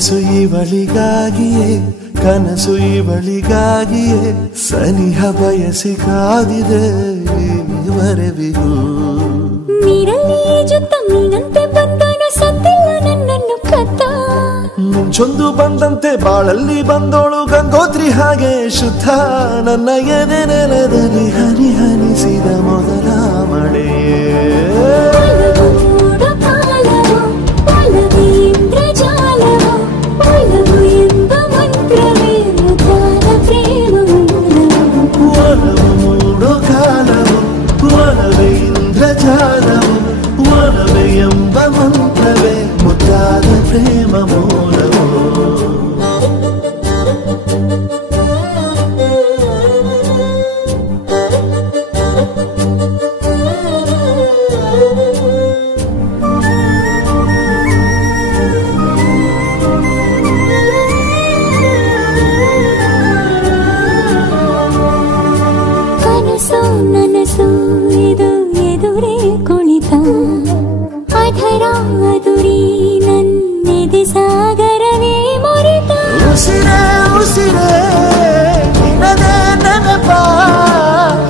ವಯಸ್ಸು ಇವಳಿಗಾಗಿಯೇ ಕನಸು ಇವಳಿಗಾಗಿಯೇ ಸನಿಹ ಬಯಸಿ ಕಾದಿದೆ ಇವರೆವಿಗೂ ನೀರಲ್ಲಿ ಜೊತ್ತ ಮೀನಂತೆ ಬಂದನು ಸತ್ತಿಲ್ಲ ನನ್ನನ್ನು ಕತ್ತ ಮುಂಚೊಂದು ಬಂದಂತೆ ಬಾಳಲ್ಲಿ ಬಂದೋಳು ಗಂಗೋತ್ರಿ ಹಾಗೆ ಶುದ್ಧ ನನ್ನ ಎದೆ ನೆಲದಲ್ಲಿ ಹನಿ ಹನಿಸಿದ ಮೊದಲ ಮಳೆಯೇ ಒಲವೇ ಎಂಬ ಮಂತ್ರವೇ ಮುದ್ದಾದ ಪ್ರೇಮ ಮೂಲವೋ ಕನಸು ನನಸು ಇದು ಎದುರೇ ಕುಳಿತ ಅಧರ ಅದುರಿ ನನ್ನೆದೆ ಸಾಗರವೇ ಮೊರೆತ ಉಸಿರೇ ಉಸಿರೇ ನಿನ್ನದೇ ನೆನಪ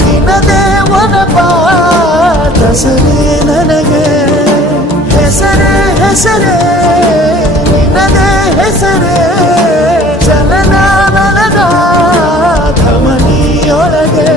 ನಿನ್ನದೇ ಒನಪ ದಸರೇ ನನಗೆ ಹೆಸರೇ ಹೆಸರೇ ನಿನ್ನದೇ ಹೆಸರೇ ಚಲನ ಮನದ ಧಮನಿಯೊಳಗೆ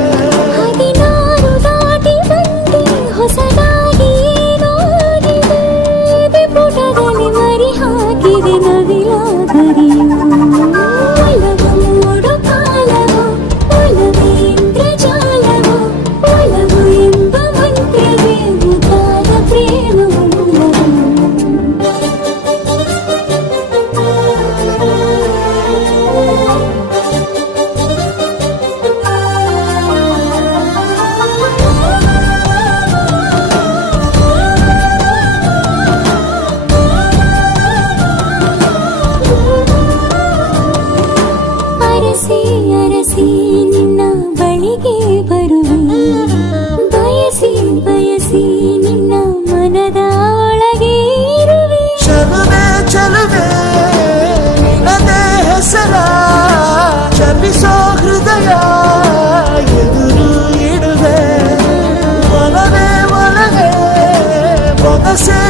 ಅರಸಿ ನಿನ್ನ ಬಳಿಗೆ ಬರುವೆ ಬಯಸಿ ಬಯಸಿ ನಿನ್ನ ಮನದ ಒಳಗೆ ಇರುವೆ ಚಲುವೆ ಚಲುವೆ ನಿನ್ನದೇ ಹೆಸರ ಚಲಿಸೋ ಹೃದಯ ಎದುರು ಇಡುವೆ ಒಲವೇ ಒಲವೇ ಬೊಗಸೆ